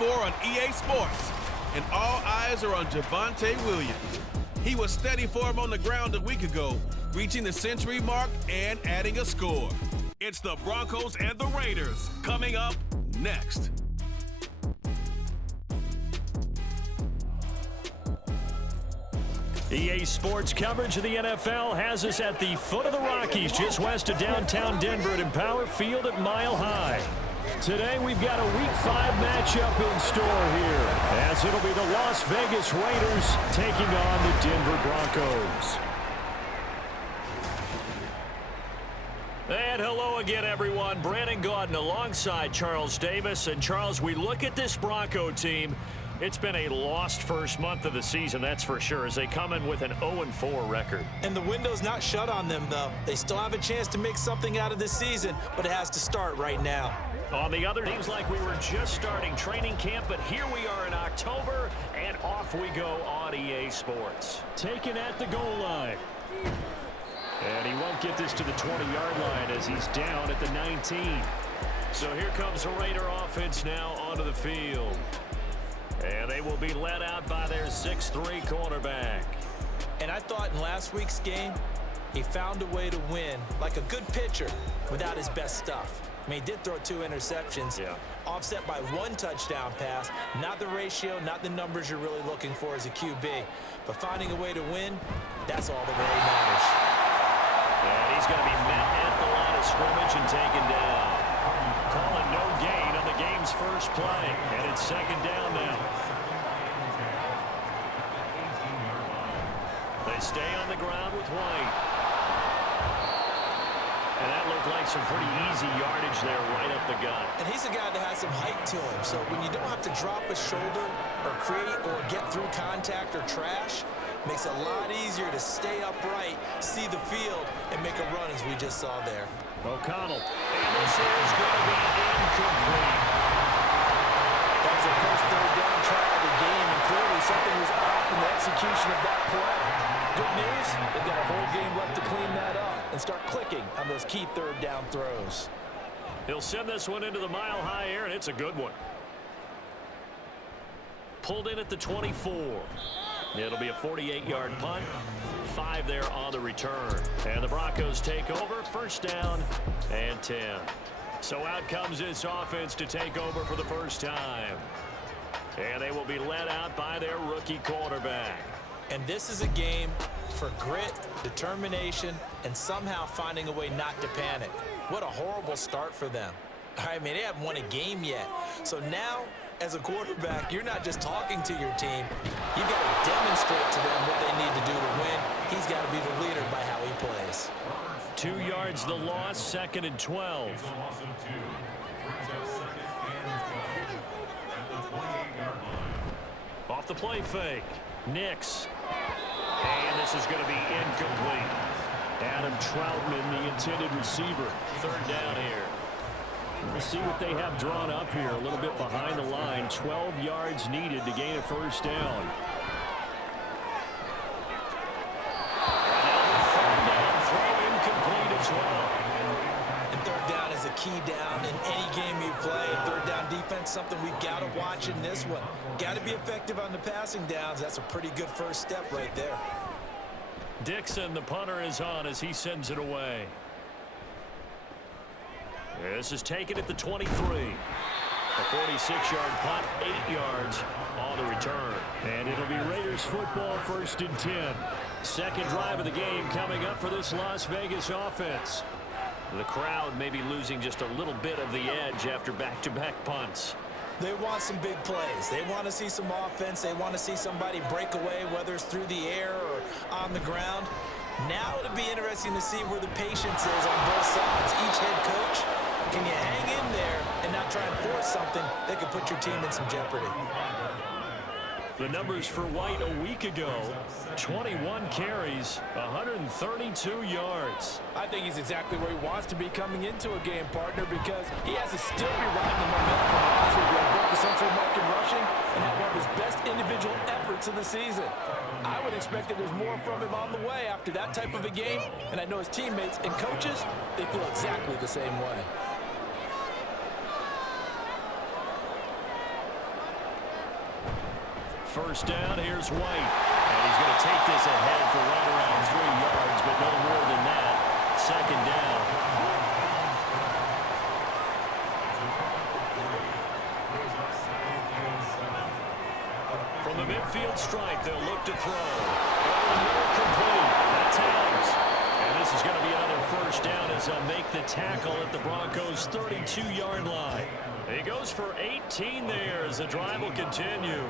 24 on EA Sports, and all eyes are on Javonte Williams. He was steady for him on the ground a week ago, reaching the century mark and adding a score. It's the Broncos and the Raiders coming up next. EA Sports coverage of the NFL has us at the foot of the Rockies, just west of downtown Denver at Empower Field at Mile High. Today we've got a Week 5 matchup in store here, as it'll be the Las Vegas Raiders taking on the Denver Broncos. And hello again, everyone. Brandon Gaudin alongside Charles Davis. And Charles, we look at this Bronco team. It's been a lost first month of the season, that's for sure, as they come in with an 0-4 record. And the window's not shut on them, though. They still have a chance to make something out of this season, but it has to start right now. On the other, seems like we were just starting training camp, but here we are in October, and off we go on EA Sports. Taken at the goal line. And he won't get this to the 20-yard line as he's down at the 19. So here comes the Raider offense now onto the field. And they will be led out by their 6'3" quarterback. And I thought in last week's game, he found a way to win like a good pitcher without his best stuff. I mean, he did throw 2 interceptions, offset by 1 touchdown pass. Not the ratio, not the numbers you're really looking for as a QB. But finding a way to win, that's all that really matters. And he's going to be met at the line of scrimmage and taken down. Calling no gain on the game's first play. And it's second down now. They stay on the ground with White. And that looked like some pretty easy yardage there right up the gut. And he's a guy that has some height to him. So when you don't have to drop a shoulder or create or get through contact or trash, makes it a lot easier to stay upright, see the field, and make a run as we just saw there. O'Connell. And this is going to be incomplete. That's the first third down try of the game, and clearly something was off in the execution of that play. Good news, they've got a whole game left to clean that up and start clicking on those key third down throws. He'll send this one into the mile-high air, and it's a good one. Pulled in at the 24. It'll be a 48-yard punt. 5 there on the return. And the Broncos take over, first down and 10. So out comes this offense to take over for the first time. And they will be led out by their rookie quarterback. And this is a game for grit, determination, and somehow finding a way not to panic. What a horrible start for them. I mean, they haven't won a game yet. So now, as a quarterback, you're not just talking to your team. You've got to demonstrate to them what they need to do to win. He's got to be the leader by how he plays. 2 yards the loss, second and 12. Off the play fake. Nix. And this is going to be incomplete. Adam Troutman, the intended receiver. Third down here. We'll see what they have drawn up here. A little bit behind the line. 12 yards needed to gain a first down. And now the third down throw incomplete as well. And third down is a key down in any game you play. Third down defense, something we've got to watch in this one. Got to be effective on the passing downs. That's a pretty good first step right there. Dixon, the punter, is on as he sends it away. This is taken at the 23. A 46-yard punt, 8 yards on the return. And it'll be Raiders football, first and 10. Second drive of the game coming up for this Las Vegas offense. The crowd may be losing just a little bit of the edge after back-to-back punts. They want some big plays. They want to see some offense. They want to see somebody break away, whether it's through the air or on the ground. Now it'll be interesting to see where the patience is on both sides. Each head coach, can you hang in there and not try and force something that could put your team in some jeopardy? The numbers for White a week ago, 21 carries, 132 yards. I think he's exactly where he wants to be coming into a game, partner, because he has to still be riding the momentum from last week where he broke the century mark in rushing and had one of his best individual efforts of the season. I would expect that there's more from him on the way after that type of a game, and I know his teammates and coaches, they feel exactly the same way. First down, here's White. And he's going to take this ahead for right around 3 yards, but no more than that. Second down. From the midfield stripe, they'll look to throw. Oh, complete. That's Adams. And this is going to be another first down as they'll make the tackle at the Broncos' 32-yard line. He goes for 18 there as the drive will continue.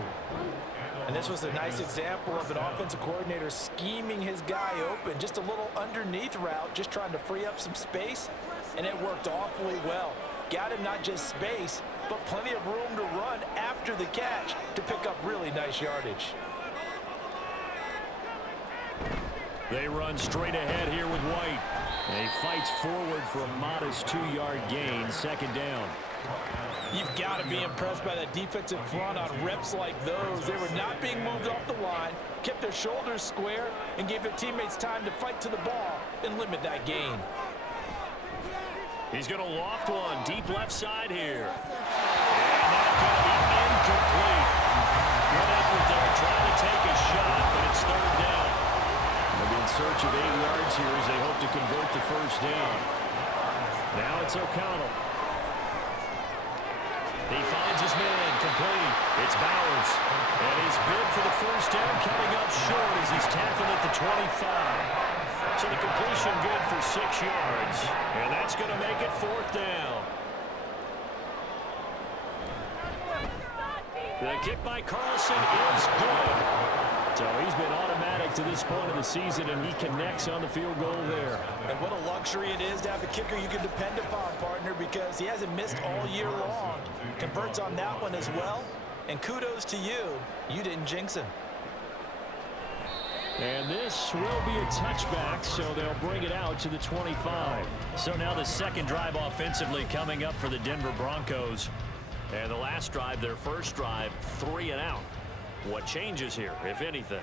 And this was a nice example of an offensive coordinator scheming his guy open. Just a little underneath route, just trying to free up some space, and it worked awfully well. Got him not just space, but plenty of room to run after the catch to pick up really nice yardage. They run straight ahead here with White. And he fights forward for a modest 2-yard gain, second down. You've got to be impressed by that defensive front on reps like those. They were not being moved off the line, kept their shoulders square, and gave their teammates time to fight to the ball and limit that gain. He's going to loft one deep left side here. And that's going to be incomplete. Good effort there, trying to take a shot, but it's third down. They'll be in search of 8 yards here as they hope to convert the first down. Now it's O'Connell. He finds his man, complete. It's Bowers. And his bid for the first down coming up short as he's tackled at the 25. So the completion good for 6 yards. And that's going to make it fourth down. The kick by Carlson is good. So he's been automatic to this point of the season, and he connects on the field goal there. And what a luxury it is to have a kicker you can depend upon, partner, because he hasn't missed all year long. Converts on that one as well, and kudos to you. You didn't jinx him. And this will be a touchback, so they'll bring it out to the 25. So now the second drive offensively coming up for the Denver Broncos. And the last drive, their first drive, 3 and out. What changes here, if anything?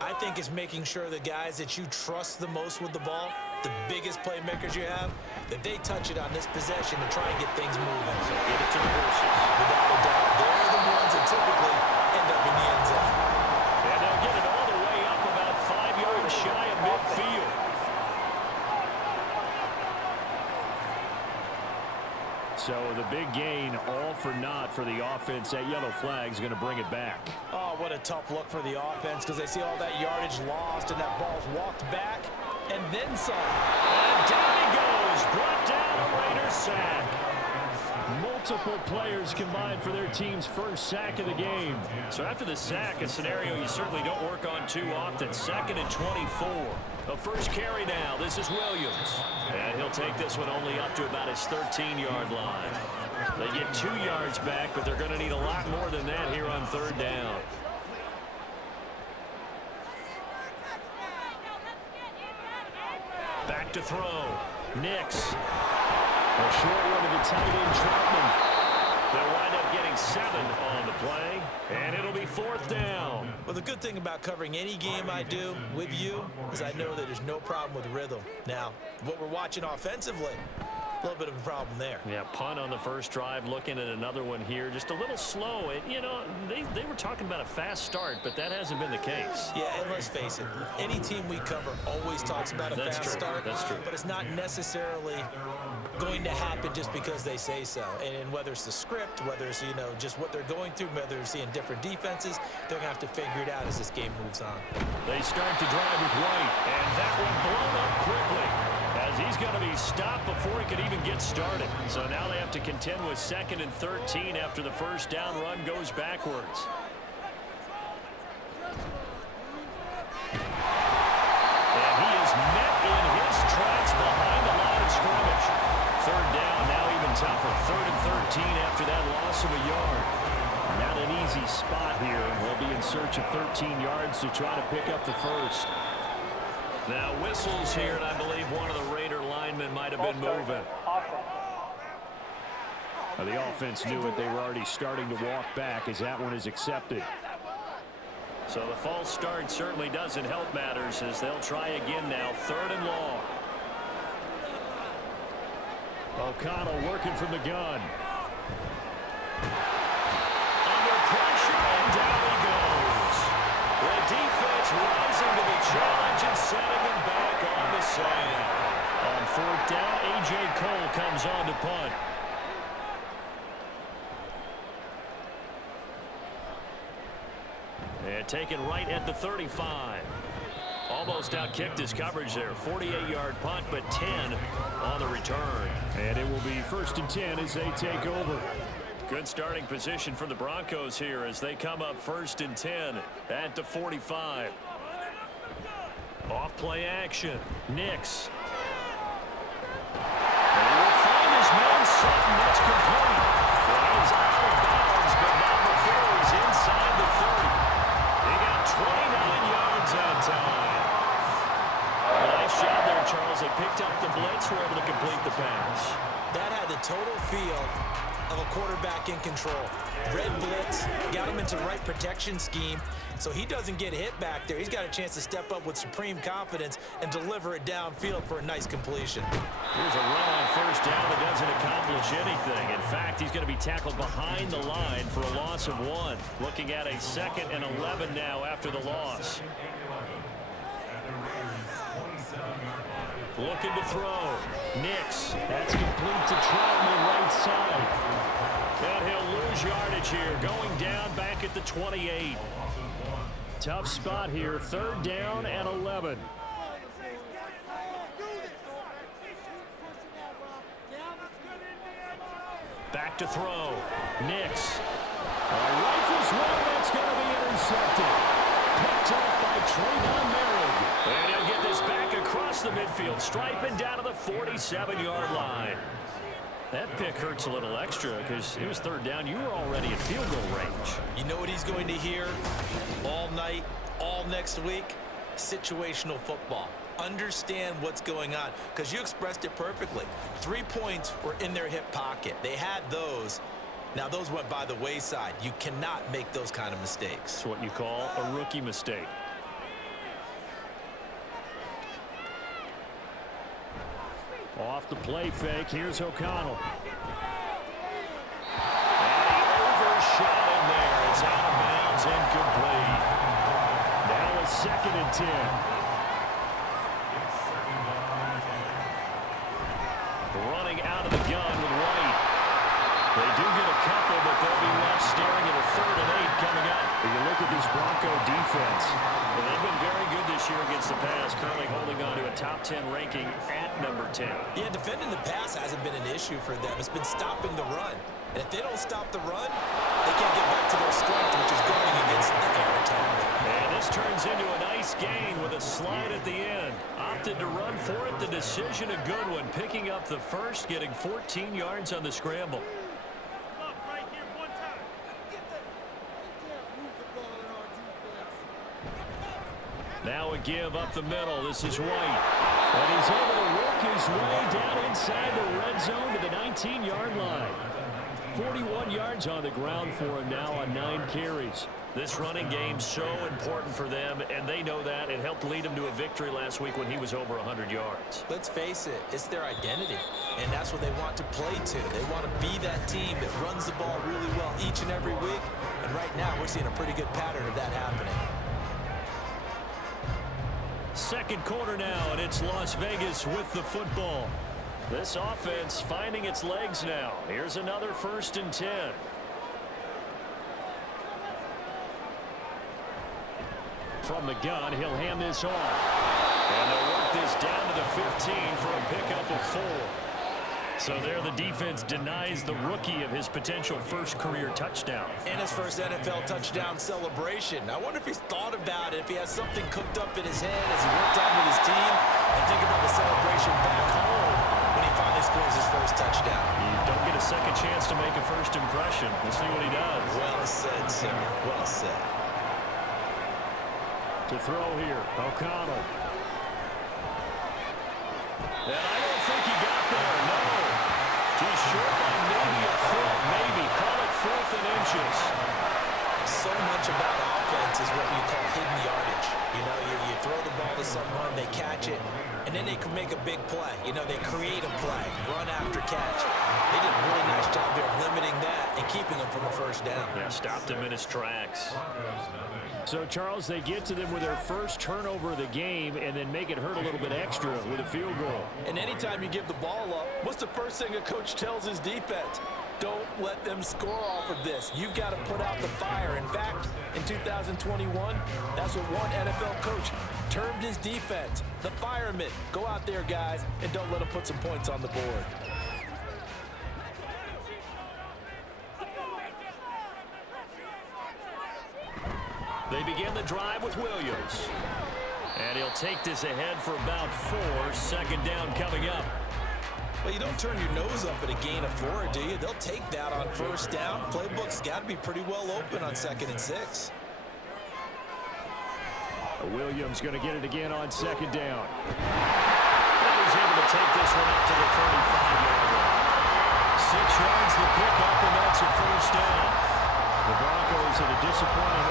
I think it's making sure the guys that you trust the most with the ball, the biggest playmakers you have, that they touch it on this possession to try and get things moving. So get it to the horses. Without a doubt, they're the ones that typically end up in the end zone. And they'll get it all the way up about 5 yards shy of midfield. So the big gain, all for naught for the offense. That yellow flag is going to bring it back. Oh, what a tough look for the offense because they see all that yardage lost and that ball's walked back and then some. And down he goes, brought down a Raider sack. Multiple players combined for their team's first sack of the game. So after the sack, a scenario you certainly don't work on too often. 2nd and 24. The first carry now. This is Williams. And he'll take this one only up to about his 13-yard line. They get 2 yards back, but they're going to need a lot more than that here on third down. Back to throw. Nix. A short one to the tight end, Troutman. They'll wind up getting 7 on the play, and it'll be fourth down. Well, the good thing about covering any game I do with you is I know that there's no problem with rhythm. Now, what we're watching offensively, a little bit of a problem there. Yeah, punt on the first drive, looking at another one here. Just a little slow. You know, they were talking about a fast start, but that hasn't been the case. Yeah, and let's face it, any team we cover always talks about a fast start. That's true. But it's not necessarily going to happen just because they say so. And whether it's the script, whether it's, you know, just what they're going through, whether they're seeing different defenses, they're going to have to figure it out as this game moves on. They start to drive with White, and that one blown up quickly, as he's going to be stopped before he could even get started. So now they have to contend with 2nd and 13 after the first down run goes backwards. And he is met in his tracks behind the line of scrimmage. Third down, now even tougher. 3rd and 13 after that loss of a yard. Not an easy spot here. They'll be in search of 13 yards to try to pick up the first. Now whistles here, and I believe one of the Raider linemen might have been moving. The offense knew it. They were already starting to walk back as that one is accepted. So the false start certainly doesn't help matters as they'll try again now. 3rd and long. O'Connell working from the gun. Under pressure, and down he goes. And taken right at the 35. Almost outkicked his coverage there. 48-yard punt, but 10 on the return. And it will be 1st and 10 as they take over. Good starting position for the Broncos here as they come up 1st and 10 at the 45. Off play action. Nix. And he will find his man Sutton. That's complete. Well, he was out of bounds, but not before he's inside the 30. He got 29 yards that time. Nice job there, Charles. They picked up the blitz, were able to complete the pass. That had the total feel of a quarterback in control. Red blitz, got him into the right protection scheme, so he doesn't get hit back there. He's got a chance to step up with supreme confidence and deliver it downfield for a nice completion. Here's a run on 1st down that doesn't accomplish anything. In fact, he's going to be tackled behind the line for a loss of 1. Looking at a 2nd and 11 now after the loss. Looking to throw. Nix. That's complete to Troutman right side. And he'll lose yardage here. Going down back at the 28. Tough spot here. 3rd down and 11. Back to throw. Nix. Rifles one. That's going to be intercepted. Picked up by Trayvon Merritt. And he'll get this back across the midfield, striping down to the 47-yard line. That pick hurts a little extra because it was 3rd down. You were already at field goal range. You know what he's going to hear all night, all next week? Situational football. Understand what's going on, because you expressed it perfectly. 3 points were in their hip pocket. They had those. Now, those went by the wayside. You cannot make those kind of mistakes. It's what you call a rookie mistake. Off the play fake. Here's O'Connell. And he overshot in there. It's out of bounds, incomplete. Now a 2nd and 10. Running out of the gun with White. They do get a couple, but they'll be left staring at a 3rd and 8 coming up. When you look at this Bronco defense, well, they've been very good this year against the pass, currently holding on to a top 10 ranking at number 10. Yeah, defending the pass hasn't been an issue for them. It's been stopping the run. And if they don't stop the run, they can't get back to their strength, which is going against the air attack. And this turns into a nice gain with a slide at the end. Opted to run for it. The decision a good one. Picking up the first, getting 14 yards on the scramble. Now a give up the middle. This is White. and he's able to work his way down inside the red zone to the 19-yard line. 41 yards on the ground for him now on 9 carries. This running game so important for them, and they know that. It helped lead them to a victory last week when he was over 100 yards. Let's face it, it's their identity, and that's what they want to play to. They want to be that team that runs the ball really well each and every week, and right now we're seeing a pretty good pattern of that happening. Second quarter now, and it's Las Vegas with the football. This offense finding its legs now. Here's another 1st and 10. From the gun, he'll hand this off. And they'll work this down to the 15 for a pickup of 4. So there the defense denies the rookie of his potential first career touchdown. And his first NFL touchdown celebration. I wonder if he's thought about it, if he has something cooked up in his head as he worked out with his team, and think about the celebration back home when he finally scores his first touchdown. You don't get a second chance to make a first impression. Let's see what he does. Well said, sir. Well said. To throw here, O'Connell. And I don't think he got there, no. Just short by maybe a foot, maybe. Call it 4th and inches. So much about offense is what you call hidden yardage. You know, you throw the ball to someone, they catch it, and then they can make a big play. You know, they create a play, run after catch. They did a really nice job there of limiting that and keeping him from a first down. Yeah, stopped him in his tracks. So, Charles, they get to them with their first turnover of the game and then make it hurt a little bit extra with a field goal. And anytime you give the ball up, what's the first thing a coach tells his defense? Don't let them score off of this. You've got to put out the fire. In fact, in 2021, that's what one NFL coach termed his defense, the firemen. Go out there, guys, and don't let them put some points on the board. They begin the drive with Williams. And he'll take this ahead for about 4. Second down coming up. Well, you don't turn your nose up at a gain of 4, do you? They'll take that on first down. Playbook's got to be pretty well open on 2nd and 6. Williams going to get it again on 2nd down. And he's able to take this one up to the 35-yard line. 6 yards the pickup, and that's a first down. The Broncos at a disappointing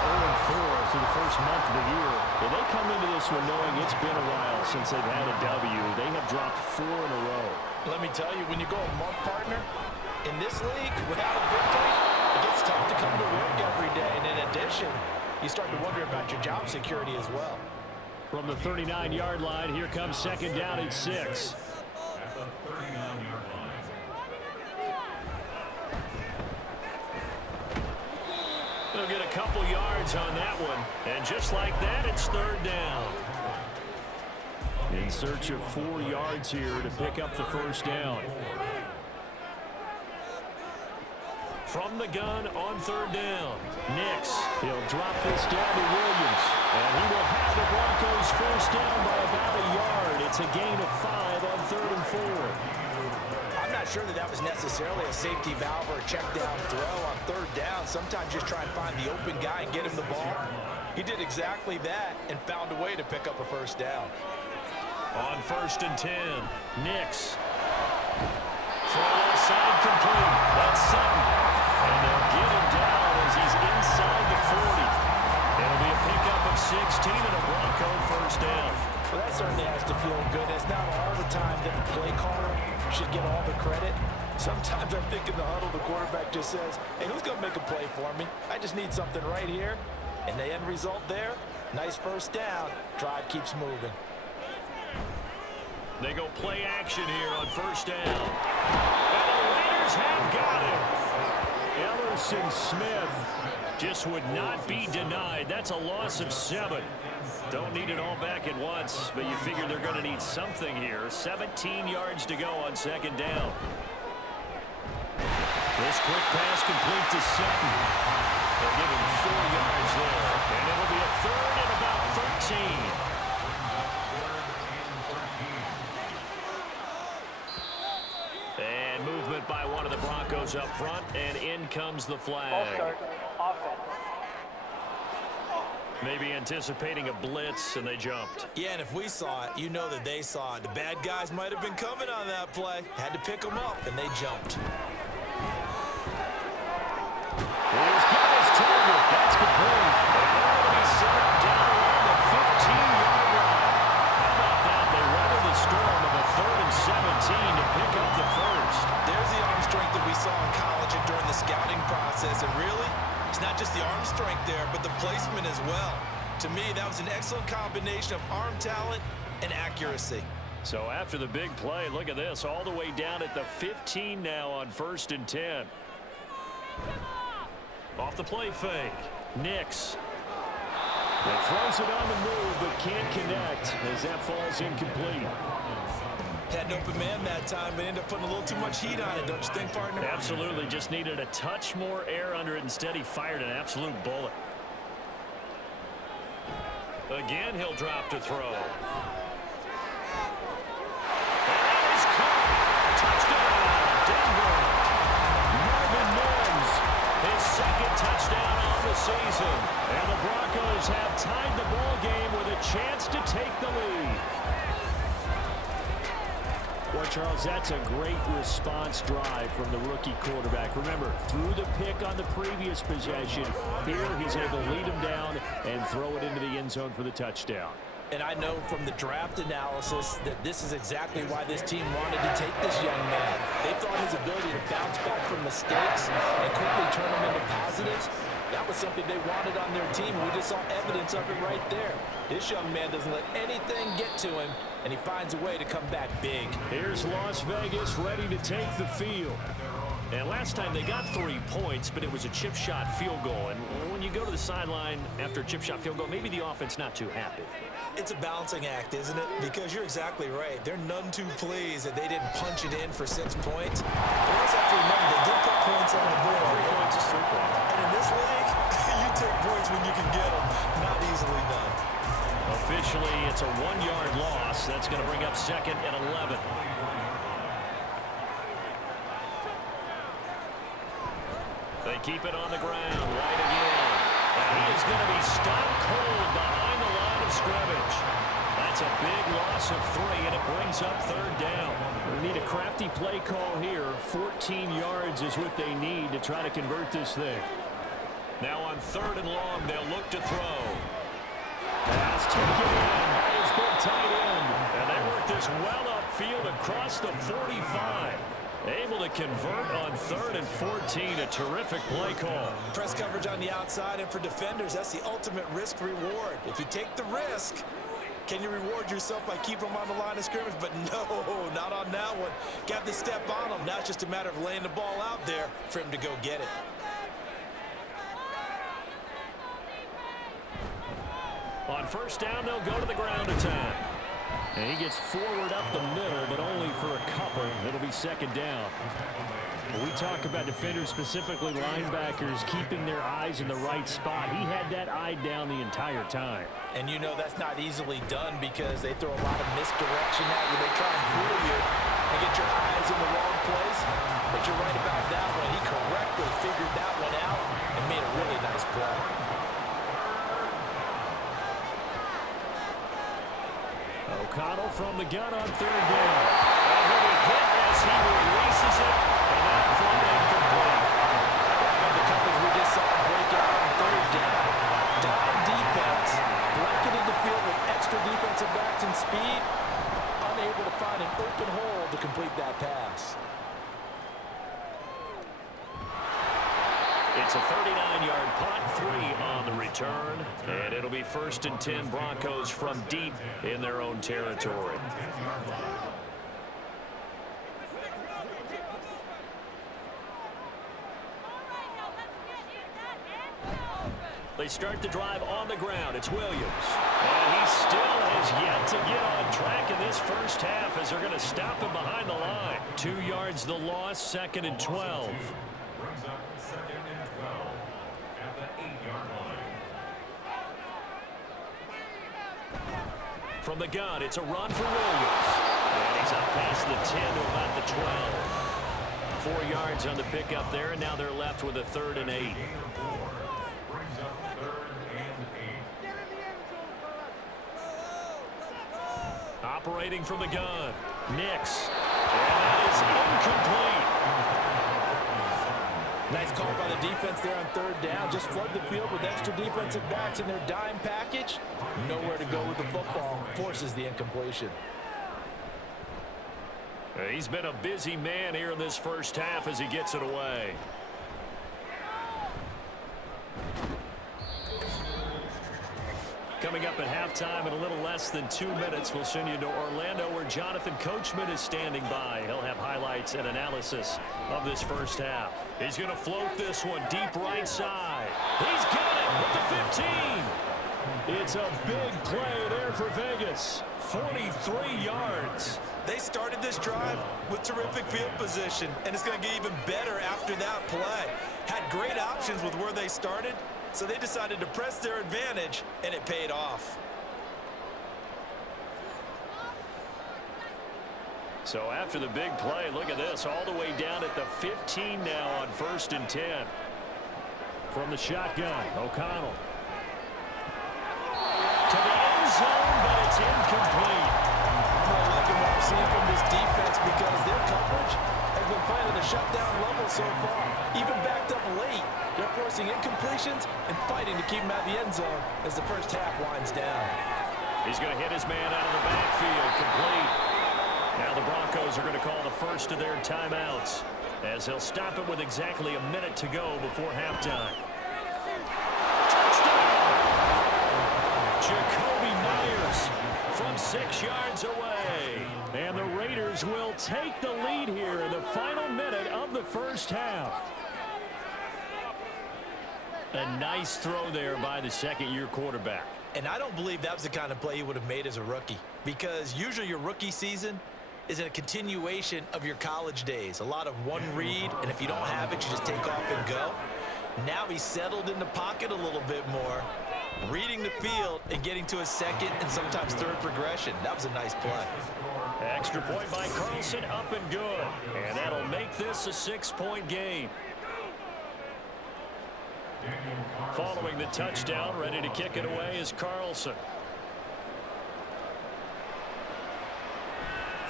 0-4 through the first month of the year. And they come into this one knowing it's been a while since they've had a W. They have dropped 4 in a row. Let me tell you, when you go a month, partner, in this league, without a victory, it gets tough to come to work every day. And in addition, you start to wonder about your job security as well. From the 39-yard line, here comes 2nd down and 6. They'll get a couple yards on that one. And just like that, it's 3rd down. In search of 4 yards here to pick up the first down. From the gun on 3rd down. Nix. He'll drop this down to Williams. And he will have the Broncos first down by about a yard. It's a gain of 5 on 3rd and 4. I'm not sure that was necessarily a safety valve or a check down throw on 3rd down. Sometimes just try and find the open guy and get him the ball. He did exactly that and found a way to pick up a first down. On 1st and 10, Nix. Throw inside complete. That's Sutton. And they'll get him down as he's inside the 40. It'll be a pickup of 16 and a Bronco first down. Well, that certainly has to feel good. It's not all the time that the play caller should get all the credit. Sometimes I think in the huddle, the quarterback just says, hey, who's going to make a play for me? I just need something right here. And the end result there, nice first down. Drive keeps moving. They go play action here on 1st down. And the Raiders have got him. Ellerson Smith just would not be denied. That's a loss of 7. Don't need it all back at once, but you figure they're going to need something here. 17 yards to go on 2nd down. This quick pass complete to Sutton. They'll give him 4 yards there, and it'll be a 3rd and about 13. And movement by one of the Broncos up front, and in comes the flag. Maybe anticipating a blitz, and they jumped. Yeah, and if we saw it, you know that they saw it. The bad guys might have been coming on that play. Had to pick them up, and they jumped. He's got his target. That's complete. And now he's set up down around the 15-yard line. How about that? They weathered the storm of a 3rd and 17 to pick up the first. There's the arm strength that we saw in college and during the scouting process. And really, it's not just the arm strength there, but the placement as well. To me, that was an excellent combination of arm talent and accuracy. So after the big play, look at this. All the way down at the 15 now on 1st and 10. Off the play fake. Nix. That throws it on the move, but can't connect as that falls incomplete. Had an open man that time, but ended up putting a little too much heat on it, don't you think, partner? Absolutely. Just needed a touch more air under it. Instead, he fired an absolute bullet. Again, he'll drop to throw. And that is caught. Touchdown, Denver. Marvin Mims, his 2nd touchdown on the season. And the Broncos have tied the ball game with a chance to take the lead. Well, Charles, that's a great response drive from the rookie quarterback. Remember, threw the pick on the previous possession. Here, he's able to lead him down and throw it into the end zone for the touchdown. And I know from the draft analysis that this is exactly why this team wanted to take this young man. They thought his ability to bounce back from mistakes and quickly turn them into positives, that was something they wanted on their team. We just saw evidence of it right there. This young man doesn't let anything get to him, and he finds a way to come back big. Here's Las Vegas ready to take the field. And last time they got 3 points, but it was a chip shot field goal. And when you go to the sideline after a chip shot field goal, maybe the offense not too happy. It's a balancing act, isn't it? Because you're exactly right. They're none too pleased that they didn't punch it in for 6 points. But also have to remember, they did put points on the board. 3 points is 3 points. And in this league, you take points when you can get them. Not easily done. Officially, it's a 1-yard loss. That's going to bring up 2nd and 11. They keep it on the ground. Right again. And he is going to be stopped cold behind the line of scrimmage. That's a big loss of 3, and it brings up 3rd down. We need a crafty play call here. 14 yards is what they need to try to convert this thing. Now on 3rd and long, they'll look to throw. Pass taken in by his big tight end. And they work this well upfield across the 45. Able to convert on 3rd and 14. A terrific play call. Press coverage on the outside, and for defenders, that's the ultimate risk reward. If you take the risk, can you reward yourself by keeping them on the line of scrimmage? But no, not on that one. Got to step on them. Now it's just a matter of laying the ball out there for him to go get it. On 1st down, they'll go to the ground attack. And he gets forward up the middle, but only for a couple. It'll be 2nd down. When we talk about defenders, specifically linebackers, keeping their eyes in the right spot. He had that eye down the entire time. And you know that's not easily done because they throw a lot of misdirection at you. They try and fool you and get your eyes in the wrong place. But you're right about that one. He correctly figured that one out and made a really nice play. O'Connell from the gun on 3rd down. And he'll be hit as he releases it, and that throw incomplete. And the coverage we just saw break out on 3rd down. Dime defense, blanketed the field with extra defensive backs and speed, unable to find an open hole to complete that pass. It's a 39-yard punt, 3 on the return, and it'll be 1st and 10 Broncos from deep in their own territory. They start the drive on the ground. It's Williams. And he still has yet to get on track in this first half as they're going to stop him behind the line. 2 yards the loss, 2nd and 12. From the gun, it's a run for Williams. And he's up past the 10 to about the 12. 4 yards on the pickup there, and now they're left with a 3rd and 8. Operating from the gun, Nix. And that is incomplete. Nice call by the defense there on 3rd down. Just flood the field with extra defensive backs in their dime package. Nowhere to go with the football. Forces the incompletion. He's been a busy man here in this first half as he gets it away. Coming up at halftime in a little less than 2 minutes, we'll send you to Orlando where Jonathan Coachman is standing by. He'll have highlights and analysis of this first half. He's going to float this one deep right side. He's got it with the 15. It's a big play there for Vegas. 43 yards. They started this drive with terrific field position, and it's going to get even better after that play. Had great options with where they started, so they decided to press their advantage, and it paid off. So after the big play, look at this, all the way down at the 15 now on 1st and 10. From the shotgun, O'Connell. To the end zone, but it's incomplete. I'm liking what I'm seeing from this defense because their coverage has been playing at a shutdown level so far. Even backed up late, they're forcing incompletions and fighting to keep them out of the end zone as the first half winds down. He's going to hit his man out of the backfield, complete. Now the Broncos are going to call the first of their timeouts as they'll stop it with exactly a minute to go before halftime. Jacoby Myers from 6 yards away. And the Raiders will take the lead here in the final minute of the first half. A nice throw there by the second-year quarterback. And I don't believe that was the kind of play he would have made as a rookie, because usually your rookie season is a continuation of your college days. A lot of one read, and if you don't have it, you just take off and go. Now he's settled in the pocket a little bit more, reading the field and getting to a second and sometimes third progression. That was a nice play. Extra point by Carlson, up and good. And that'll make this a 6-point game. Following the touchdown, ready to kick it away is Carlson.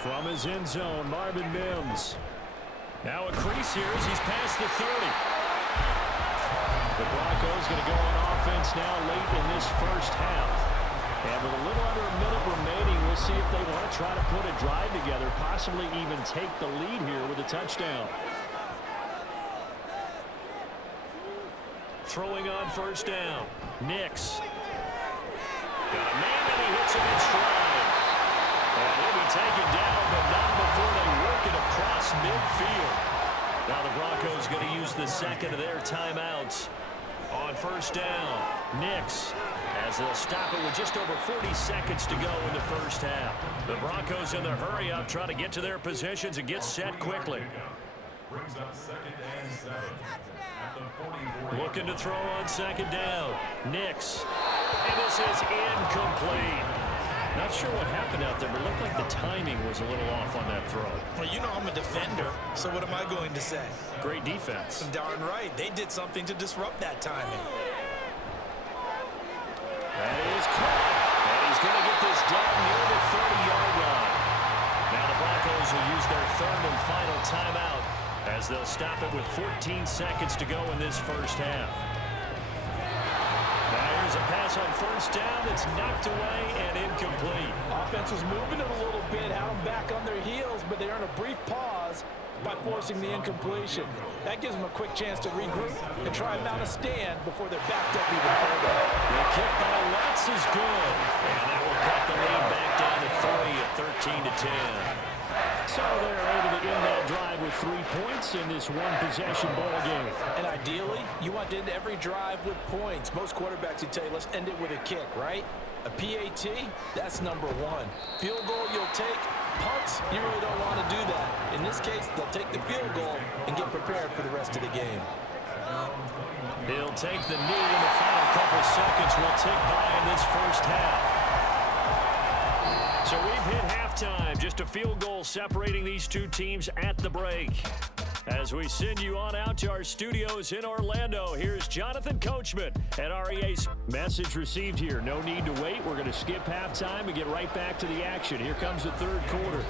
From his end zone, Marvin Mims. Now a crease here as he's past the 30. The Broncos going to go on offense now late in this first half. And with a little under a minute remaining, we'll see if they want to try to put a drive together, possibly even take the lead here with a touchdown. Throwing on first down. Nix. Got a man and he hits him in stride. And he'll be taken down, but not before they work it across midfield. Now the Broncos going to use the second of their timeouts on first down. Nix, as they'll stop it with just over 40 seconds to go in the first half. The Broncos in the hurry up, trying to get to their positions and get set quickly. Brings up 2nd and 7 at the 44. Looking to throw on second down. Nix. And this is incomplete. Not sure what happened out there, but it looked like the timing was a little off on that throw. Well, you know I'm a defender, so what am I going to say? Great defense. Darn right. They did something to disrupt that timing. That is caught. And he's going to get this down near the 30-yard line. Now the Broncos will use their third and final timeout as they'll stop it with 14 seconds to go in this first half. Now here's a pass on first down that's knocked away and incomplete. Offense was moving it a little bit, had them back on their heels, but they earn a brief pause by forcing the incompletion. That gives them a quick chance to regroup and try and mount a stand before they're backed up even further. The kick by Watts is good. And that will cut the lead back down to 30 at 13-10. So they're able to end that drive with 3 points in this one-possession ball game. And ideally, you want to end every drive with points. Most quarterbacks would tell you, let's end it with a kick, right? A PAT, that's number one. Field goal you'll take. Punts, you really don't want to do that. In this case, they'll take the field goal and get prepared for the rest of the game. He'll take the knee in the final couple seconds. Will tick by in this first half. So we've hit halftime. Just a field goal separating these two teams at the break. As we send you on out to our studios in Orlando, here's Jonathan Coachman at REA's message received here. No need to wait. We're going to skip halftime and get right back to the action. Here comes the third quarter.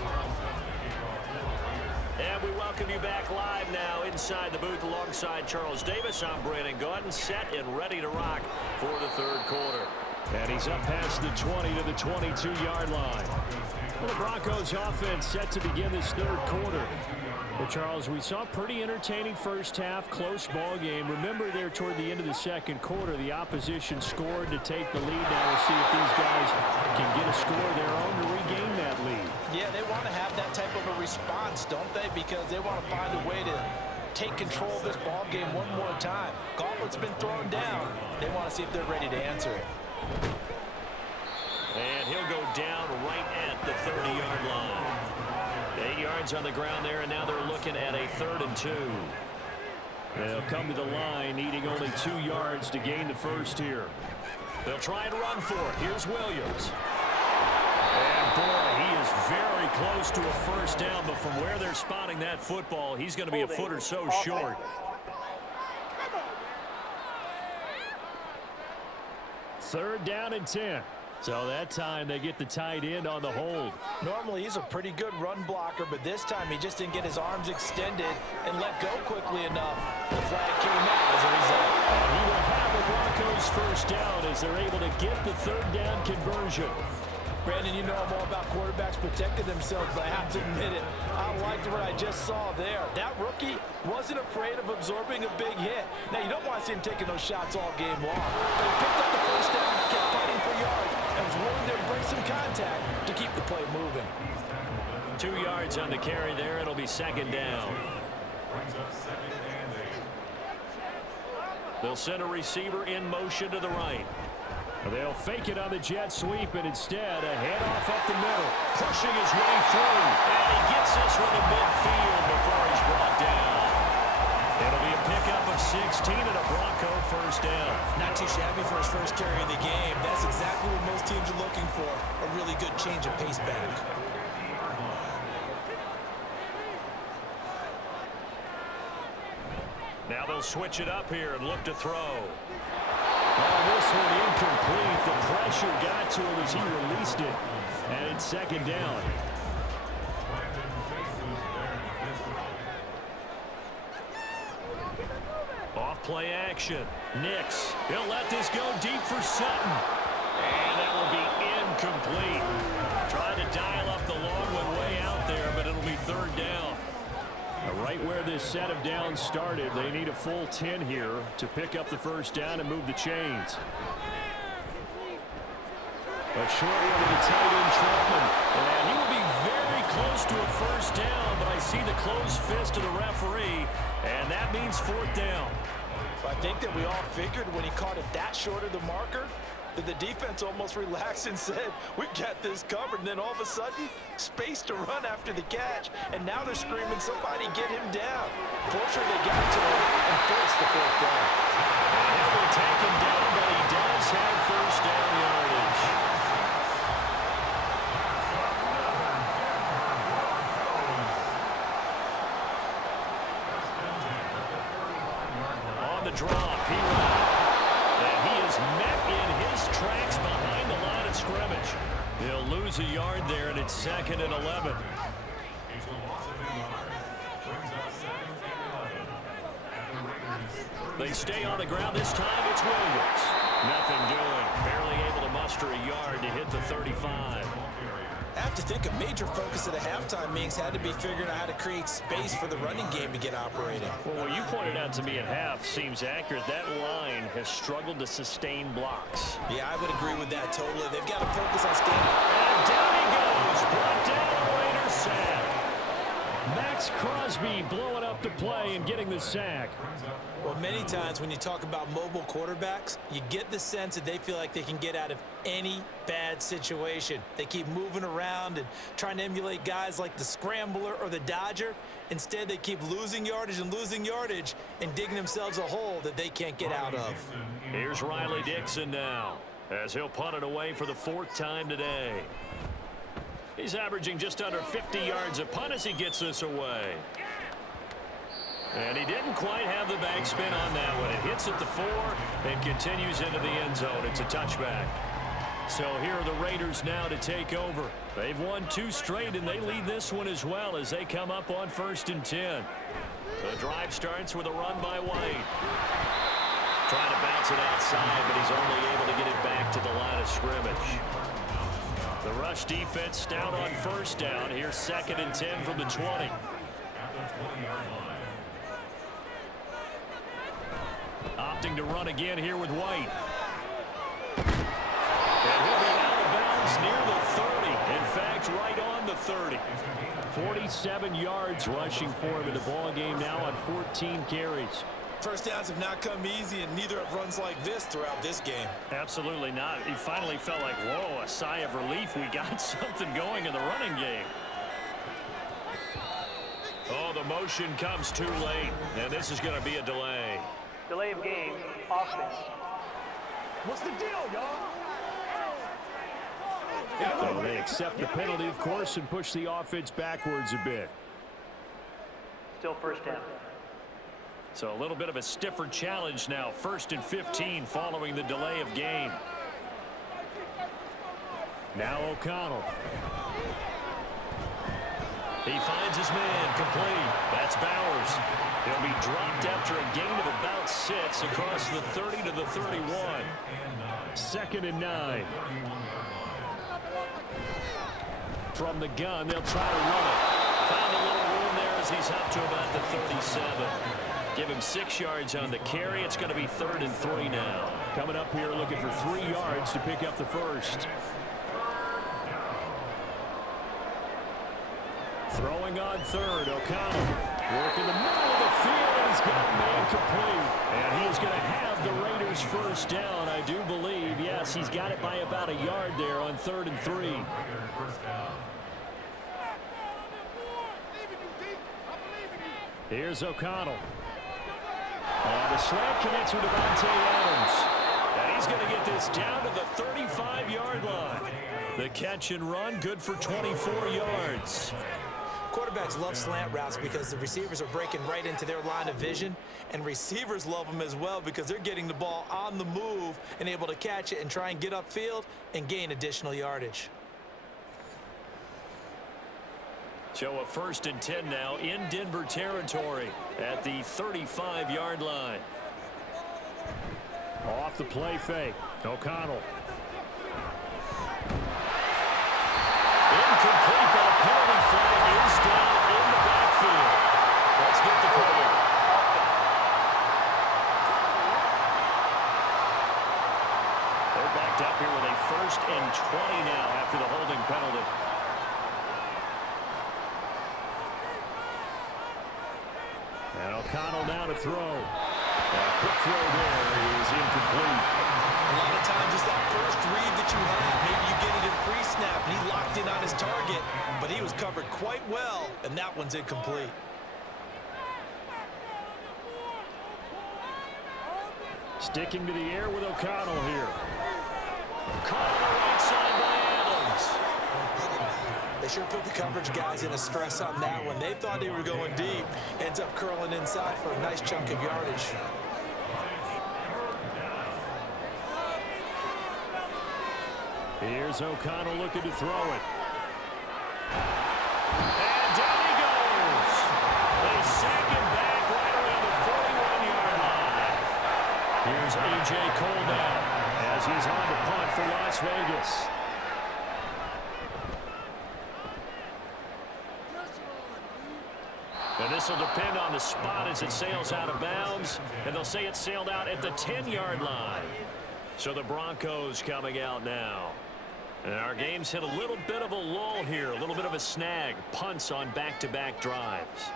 And we welcome you back live now inside the booth alongside Charles Davis. I'm Brandon Gaudin, set and ready to rock for the third quarter. And he's up past the 20 to the 22-yard line. Well, the Broncos offense set to begin this third quarter. Well, Charles, we saw a pretty entertaining first half, close ball game. Remember there toward the end of the second quarter, the opposition scored to take the lead. Now we'll see if these guys can get a score of their own to regain that lead. Yeah, they want to have that type of a response, don't they? Because they want to find a way to take control of this ball game one more time. Gauntlet's been thrown down. They want to see if they're ready to answer it. And he'll go down right at the 30-yard line. 8 yards on the ground there, and now they're looking at a 3rd and 2. They'll come to the line, needing only 2 yards to gain the first here. They'll try and run for it. Here's Williams. And boy, he is very close to a first down, but from where they're spotting that football, he's going to be a foot or so short. 3rd down and 10. So that time they get the tight end on the hold. Normally he's a pretty good run blocker, but this time he just didn't get his arms extended and let go quickly enough. The flag came out as a result. And he will have the Broncos first down as they're able to get the 3rd down conversion. Brandon, you know I'm all about quarterbacks protecting themselves, but I have to admit it. I liked what I just saw there. That rookie wasn't afraid of absorbing a big hit. Now, you don't want to see him taking those shots all game long. But he picked up the first down, kept fighting for yards, and was willing to embrace some contact to keep the play moving. 2 yards on the carry there. It'll be 2nd down. Brings up second and 8. They'll send a receiver in motion to the right. They'll fake it on the jet sweep, and instead a handoff up the middle. Pushing his way through. And he gets this one to midfield before he's brought down. It'll be a pickup of 16 and a Bronco first down. Not too shabby for his first carry of the game. That's exactly what most teams are looking for. A really good change of pace back. Now they'll switch it up here and look to throw. This one incomplete. The pressure got to him as he released it. And it's second down. Off play action. Nix. He'll let this go deep for Sutton. And that will be incomplete. Trying to dial up the long one way out there, but it'll be third down. Right where this set of downs started, they need a full 10 here to pick up the first down and move the chains. A short one to the tight end, Trotman. And he will be very close to a first down, but I see the closed fist of the referee, and that means fourth down. I think that we all figured when he caught it that short of the marker that the defense almost relaxed and said, we've got this covered. And then all of a sudden, space to run after the catch. And now they're screaming, somebody get him down. Fortunately, they got to him and forced the fourth down. And he will take him down, but he does have first down yardage. On the draw, P-Rod. And he is met in his tracks behind the line of scrimmage. He'll lose a yard there, and it's second and 11. They stay on the ground. This time it's Williams. Nothing doing. Barely able to muster a yard to hit the 35. I have to think a major focus of the halftime meetings had to be figuring out how to create space for the running game to get operating. Well, what you pointed out to me at half seems accurate. That line has struggled to sustain blocks. Yeah, I would agree with that totally. They've got to focus on staying. And down he goes. Brought down a Raider sack. Max Crosby blowing up the play and getting the sack. Well, many times when you talk about mobile quarterbacks, you get the sense that they feel like they can get out of any bad situation. They keep moving around and trying to emulate guys like the Scrambler or the Dodger. Instead, they keep losing yardage and digging themselves a hole that they can't get out of. Here's Riley Dixon now, as he'll punt it away for the fourth time today. He's averaging just under 50 yards a punt as he gets this away. And he didn't quite have the backspin on that one. It hits at the 4 and continues into the end zone. It's a touchback. So here are the Raiders now to take over. They've won 2 straight, and they lead this one as well as they come up on 1st and 10. The drive starts with a run by White. Trying to bounce it outside, but he's only able to get it back to the line of scrimmage. The rush defense stout on first down. Here's 2nd and 10 from the 20. Opting to run again here with White. And he'll be out of bounds near the 30. In fact, right on the 30. 47 yards rushing for him in the ball game now on 14 carries. First downs have not come easy, and neither have runs like this throughout this game. Absolutely not. He finally felt like, whoa, a sigh of relief. We got something going in the running game. Oh, the motion comes too late, and this is going to be a delay. Delay of game, offense. What's the deal, y'all? So they accept the penalty, of course, and push the offense backwards a bit. Still first down. So a little bit of a stiffer challenge now. 1st and 15 following the delay of game. Now O'Connell. He finds his man complete. That's Bowers. He'll be dropped after a gain of about 6 across the 30 to the 31. 2nd and 9. From the gun, they'll try to run it. Found a little room there as he's up to about the 37. Give him 6 yards on the carry. It's going to be 3rd and 3 now. Coming up here looking for 3 yards to pick up the first. Throwing on 3rd, O'Connell. Work in the middle of the field, and he's got a man complete. And he's going to have the Raiders first down, I do believe. Yes, he's got it by about a yard there on 3rd and 3. Here's O'Connell. The slant connects with Devontae Adams. And he's going to get this down to the 35-yard line. The catch and run, good for 24 yards. Quarterbacks love slant routes because the receivers are breaking right into their line of vision, and receivers love them as well because they're getting the ball on the move and able to catch it and try and get upfield and gain additional yardage. So a 1st and 10 now in Denver territory at the 35-yard line. Off the play fake, O'Connell. Incomplete, but a penalty flag is down in the backfield. Let's get the call. They're backed up here with a 1st and 20 now after the holding penalty. And O'Connell now to throw. A quick throw there is incomplete. A lot of times it's that first read that you have. Maybe you get it in pre-snap, and he locked in on his target, but he was covered quite well, and that one's incomplete. Sticking to the air with O'Connell here. Caught on the right side by Adams. They sure put the coverage guys in a stress on that one. They thought they were going deep. Ends up curling inside for a nice chunk of yardage. Here's O'Connell looking to throw it. And down he goes. They sack him back right around the 41-yard line. Here's A.J. Cole now as he's on to punt for Las Vegas. And this will depend on the spot as it sails out of bounds. And they'll say it sailed out at the 10-yard line. So the Broncos coming out now. And our game's hit a little bit of a lull here, a little bit of a snag. Punts on back-to-back drives.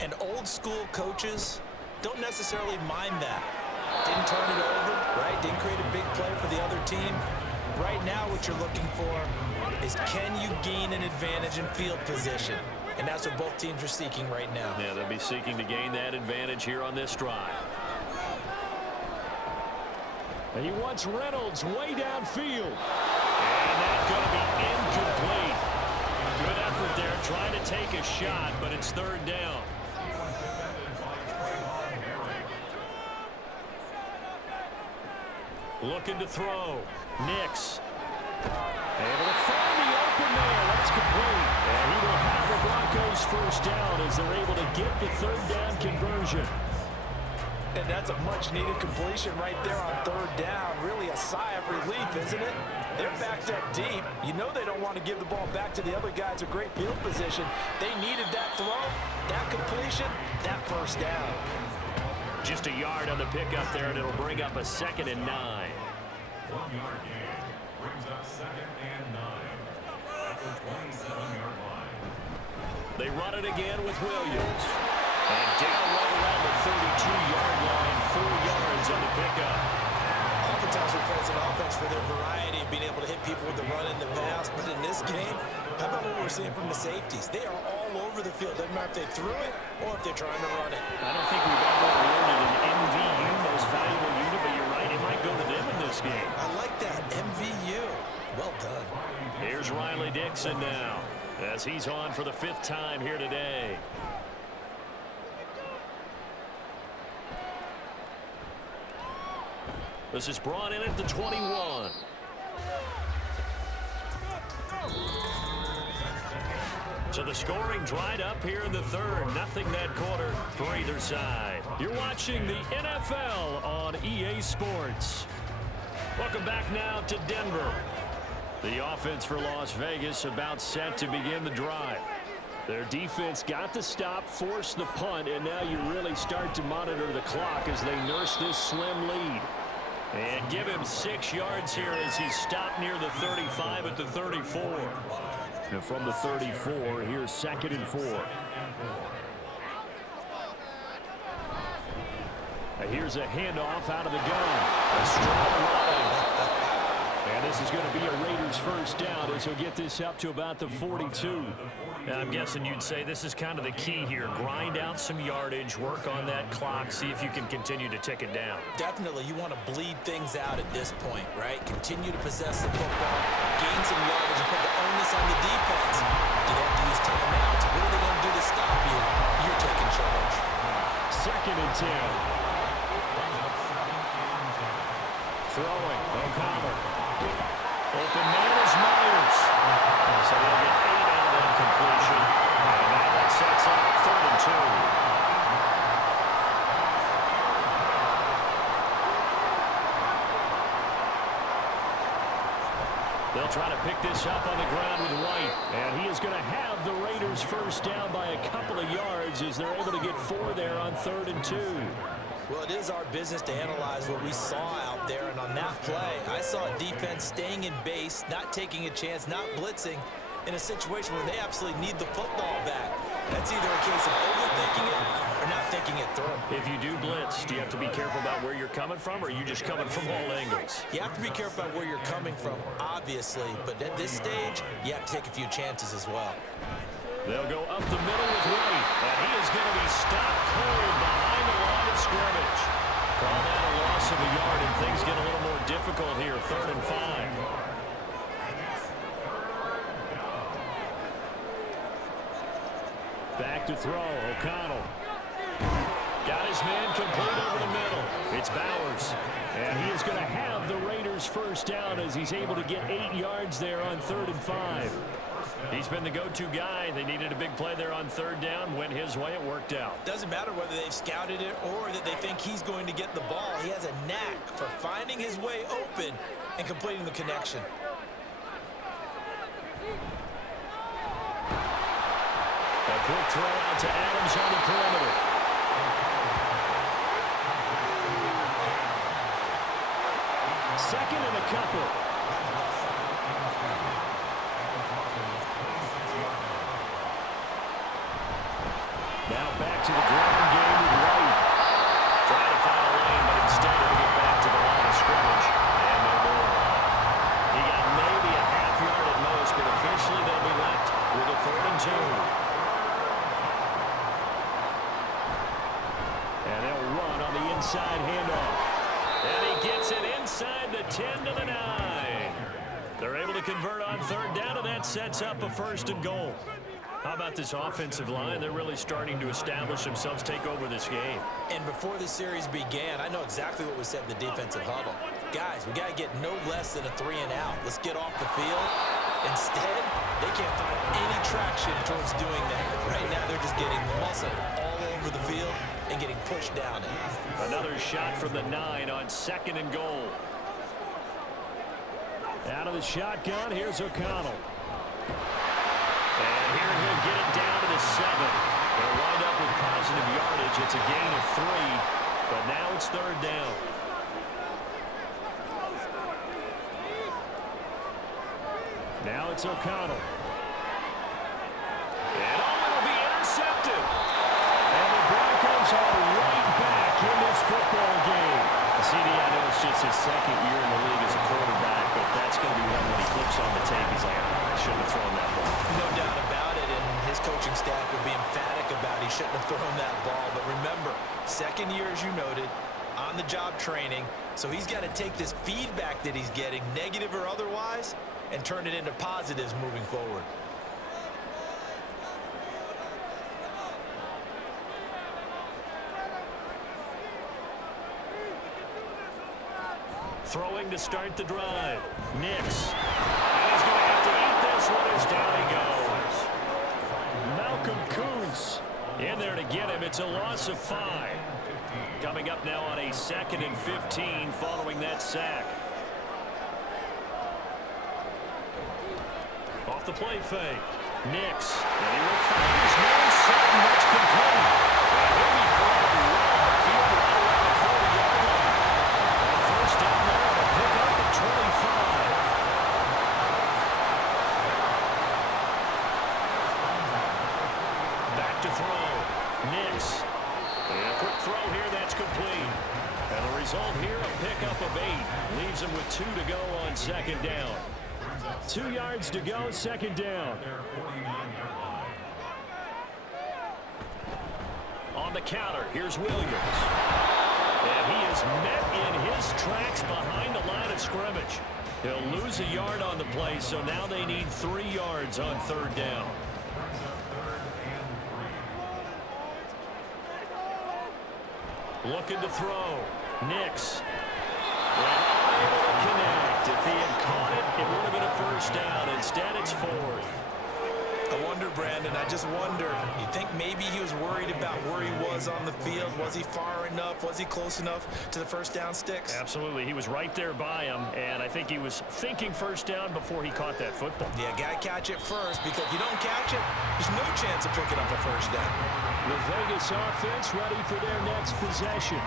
And old-school coaches don't necessarily mind that. Didn't turn it over, right? Didn't create a big play for the other team. Right now what you're looking for is can you gain an advantage in field position? And that's what both teams are seeking right now. Yeah, they'll be seeking to gain that advantage here on this drive. And he wants Reynolds way downfield. And that's going to be incomplete. Good effort there, trying to take a shot, but it's 3rd down. Looking to throw. Nix. Able to find the open man. That's complete. And he will have the Broncos first down as they're able to get the 3rd down conversion. And that's a much-needed completion right there on 3rd down. Really a sigh of relief, isn't it? They're backed up deep. You know they don't want to give the ball back to the other guys in great field position. They needed that throw, that completion, that first down. Just a yard on the pickup there, and it'll bring up a 2nd and 9. 1-yard gain brings up 2nd and 9 at the 27-yard line. They run it again with Williams. And down right around the 32-yard line, 4 yards on the pickup. Oftentimes we praise an offense for their variety of being able to hit people with the run and the pass, but in this game, how about what we're seeing from the safeties? They are all over the field. Doesn't matter if they threw it or if they're trying to run it. I don't think we've ever awarded an MVU, most valuable unit, but you're right, it might go to them in this game. I like that, MVU. Well done. Here's Riley Dixon now, as he's on for the 5th time here today. This is brought in at the 21. So the scoring dried up here in the 3rd. Nothing that quarter for either side. You're watching the NFL on EA Sports. Welcome back now to Denver. The offense for Las Vegas about set to begin the drive. Their defense got the stop, forced the punt, and now you really start to monitor the clock as they nurse this slim lead. And give him 6 yards here as he stopped near the 35 at the 34. And from the 34, here's 2nd and 4. Here's a handoff out of the gun. A strong run. And this is going to be a Raiders first down as he'll get this up to about the 42. I'm guessing you'd say this is kind of the key here. Grind out some yardage, work on that clock, see if you can continue to tick it down. Definitely, you want to bleed things out at this point, right? Continue to possess the football, gain some yardage, and put the onus on the defense. Do they have to use timeouts? What are they going to do to stop you? You're taking charge. 2nd and 10. Throwing, O'Connell. Open man is Myers. So they'll get 8 out of that completion. And now that sets up 3rd and 2. They'll try to pick this up on the ground with White. And he is going to have the Raiders first down by a couple of yards as they're able to get 4 there on 3rd and 2. Well, it is our business to analyze what we saw out there, and on that play, I saw a defense staying in base, not taking a chance, not blitzing, in a situation where they absolutely need the football back. That's either a case of overthinking it or not thinking it through. If you do blitz, do you have to be careful about where you're coming from, or are you just coming from all angles? You have to be careful about where you're coming from, obviously, but at this stage, you have to take a few chances as well. They'll go up the middle with White, and he is going to be stopped cold behind the line of scrimmage. Call that a loss of a yard, and things get a little more difficult here, 3rd and 5. Back to throw, O'Connell. Got his man complete over the middle. It's Bowers. And he is going to have the Raiders first down as he's able to get 8 yards there on 3rd and 5. He's been the go-to guy. They needed a big play there on 3rd down. Went his way. It worked out. Doesn't matter whether they've scouted it or that they think he's going to get the ball. He has a knack for finding his way open and completing the connection. A quick throw out to Adams on the perimeter. Second and a couple. Now back to the ground game with White. Trying to find a lane, but instead he'll get back to the line of scrimmage. And no more. He got maybe a half yard at most, but officially they'll be left with a 3rd and 2. And they'll run on the inside handoff. And he gets it inside the 10 to the 9. They're able to convert on 3rd down, and that sets up a 1st and goal. How about this offensive line? They're really starting to establish themselves, take over this game. And before the series began, I know exactly what was said in the defensive huddle. Guys, we got to get no less than a 3 and out. Let's get off the field. Instead, they can't find any traction towards doing that. Right now, they're just getting muscle all over the field and getting pushed down it. Another shot from the 9 on 2nd and goal. Out of the shotgun, here's O'Connell. And here he'll get it down to the 7. They'll wind up with positive yardage. It's a gain of 3, but now it's 3rd down. Now it's O'Connell. And it'll be intercepted. And the Broncos are right back in this football game. CD, I know it's just his 2nd year in the league as a quarterback, but that's going to be one when he flips on the tape. He's like, I shouldn't have thrown that ball. No doubt about it, and his coaching staff would be emphatic about he shouldn't have thrown that ball. But remember, 2nd year, as you noted, on-the-job training, so he's got to take this feedback that he's getting, negative or otherwise, and turn it into positives moving forward. Throwing to start the drive. Nix. And he's going to have to eat this one as down he goes. Malcolm Kuntz In there to get him. It's a loss of 5. Coming up now on a 2nd and 15 following that sack. Off the play fake. Nix. And he will find his man so much complete. And he'll be playing well field right around the 40-yard line. And first down there to pick up the 25. Back to throw. Nix. And a quick throw here that's complete. result here, a pickup of 8. Leaves him with 2 to go on second down. 2 yards to go, second down. On the counter, here's Williams. And he is met in his tracks behind the line of scrimmage. He'll lose a yard on the play, so now they need 3 yards on third down. Looking to throw. Nix. And unable to connect. If he had caught it, it would have been a first down. Instead, it's 4th. I wonder, Brandon, I just wonder. You think maybe he was worried about where he was on the field? Was he far enough? Was he close enough to the first down sticks? Absolutely. He was right there by him, and I think he was thinking first down before he caught that football. Yeah, got to catch it first, because if you don't catch it, there's no chance of picking up a first down. The Vegas offense ready for their next possession.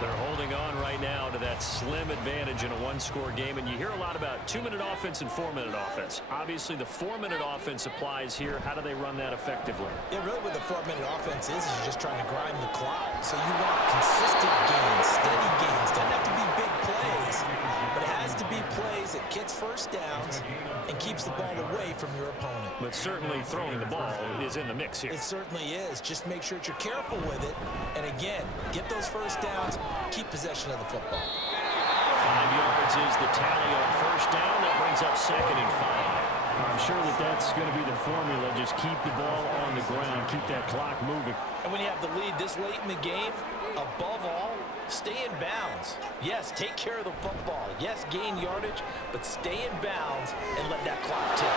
They're holding on right now to that slim advantage in a one-score game, and you hear a lot about 2-minute offense and 4-minute offense. Obviously, the 4-minute offense applies here. How do they run that effectively? Yeah, really what the 4-minute offense is you're just trying to grind the clock. So you want consistent gains, steady gains. Doesn't have to be big plays, but it has to be plays that gets first downs and keeps the ball away from your opponent. But certainly throwing the ball is in the mix here. It certainly is. Just make sure that you're careful with it. And again, get those first downs, keep possession of the football. 5 yards is the tally on first down. That brings up 2nd and 5. I'm sure that that's going to be the formula. Just keep the ball on the ground. Keep that clock moving. And when you have the lead this late in the game, above all, stay in bounds. Yes, take care of the football. Yes, gain yardage, but stay in bounds and let that clock tick.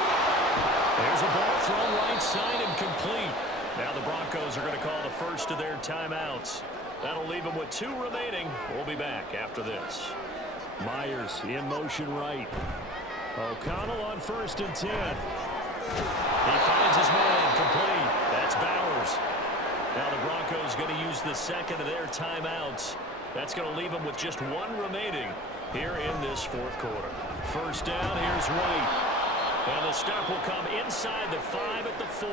There's a ball thrown right side and complete. Now the Broncos are going to call the first of their timeouts. That'll leave them with 2 remaining. We'll be back after this. Myers in motion right. O'Connell on 1st and 10. He finds his man complete. That's Bowers. Now the Broncos going to use the second of their timeouts. That's going to leave them with just 1 remaining here in this 4th quarter. First down, here's White. And the stop will come inside the 5 at the 4.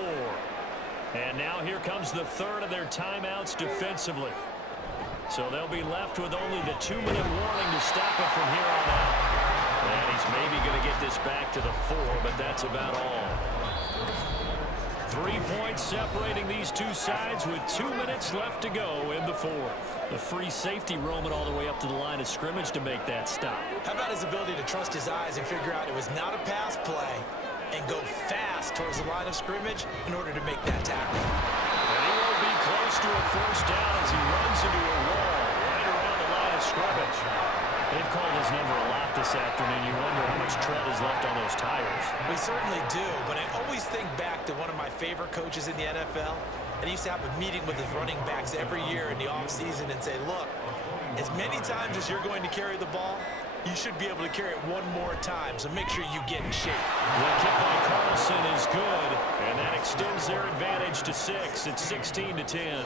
And now here comes the 3rd of their timeouts defensively. So they'll be left with only the 2-minute warning to stop it from here on out. And he's maybe going to get this back to the 4, but that's about all. 3 points separating these two sides with 2 minutes left to go in the 4th. The free safety roaming all the way up to the line of scrimmage to make that stop. How about his ability to trust his eyes and figure out it was not a pass play and go fast towards the line of scrimmage in order to make that tackle. And he won't be close to a first down as he runs into a wall right around the line of scrimmage. They've called his number a lot this afternoon. You wonder how much tread is left on those tires. We certainly do, but I always think back to one of my favorite coaches in the NFL, and he used to have a meeting with his running backs every year in the offseason and say, look, as many times as you're going to carry the ball, you should be able to carry it 1 more time, so make sure you get in shape. The kick by Carlson is good, and that extends their advantage to 6. It's 16-10.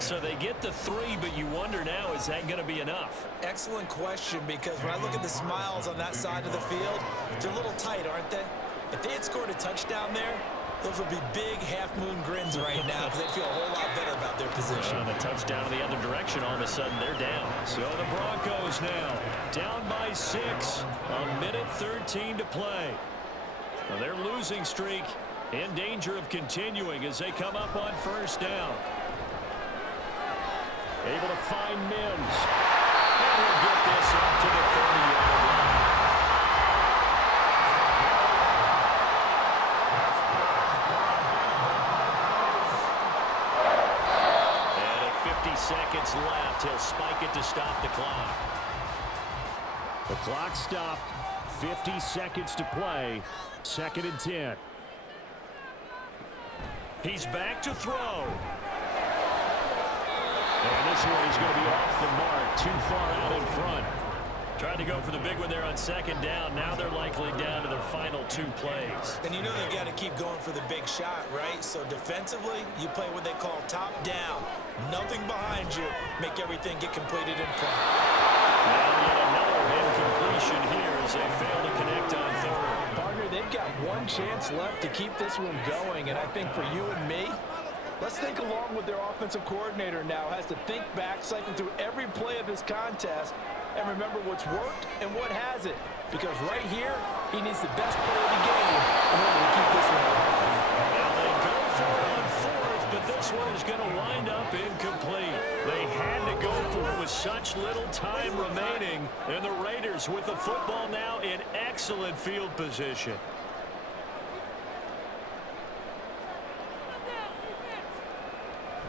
So they get the 3, but you wonder now, is that going to be enough? Excellent question, because when I look at the smiles on that side of the field, they're a little tight, aren't they? If they had scored a touchdown there, those would be big half-moon grins right now because they feel a whole lot better about their position. And the touchdown in the other direction, all of a sudden they're down. So the Broncos now down by 6, a minute 13 to play. Well, their losing streak in danger of continuing as they come up on first down. Able to find Mims. And he'll get this up to the 30-yard line. And at 50 seconds left, he'll spike it to stop the clock. The clock stopped. 50 seconds to play. 2nd and 10. He's back to throw. And this one is going to be off the mark, too far out in front. Tried to go for the big one there on 2nd down. Now they're likely down to their final 2 plays. And you know they've got to keep going for the big shot, right? So defensively, you play what they call top down. Nothing behind you. Make everything get completed in front. Now yet another incompletion here as they fail to connect on 3rd. Partner, they've got 1 chance left to keep this one going, and I think for you and me, Let's think along with their offensive coordinator now has to think back, cycle through every play of this contest, and remember what's worked and what hasn't. Because right here, he needs the best play of the game in order to keep this one alive. And they go for it on fourth, but this one is going to wind up incomplete. They had to go for it with such little time remaining, and the Raiders with the football now in excellent field position.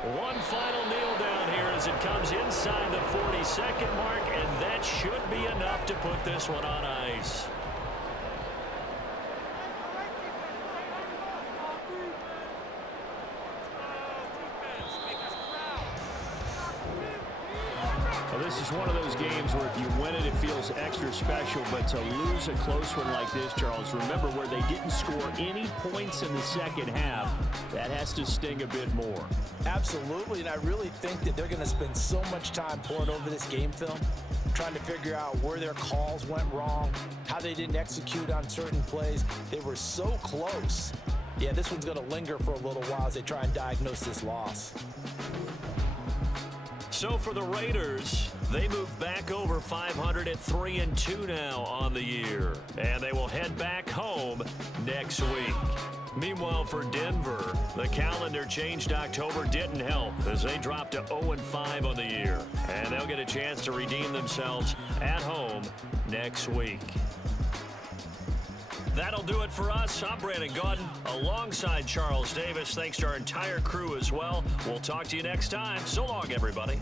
One final kneel down here as it comes inside the 40-second mark, and that should be enough to put this one on ice. Well, this is one of those games where if you win it, it feels extra special. But to lose a close one like this, Charles, remember where they didn't score any points in the second half, that has to sting a bit more. Absolutely, and I really think that they're going to spend so much time pouring over this game film, trying to figure out where their calls went wrong, how they didn't execute on certain plays. They were so close. Yeah, this one's going to linger for a little while as they try and diagnose this loss. So for the Raiders, they move back over 500 at 3-2 now on the year. And they will head back home next week. Meanwhile, for Denver, the calendar changed October didn't help as they dropped to 0-5 on the year. And they'll get a chance to redeem themselves at home next week. That'll do it for us. I'm Brandon Gaudin alongside Charles Davis. Thanks to our entire crew as well. We'll talk to you next time. So long, everybody.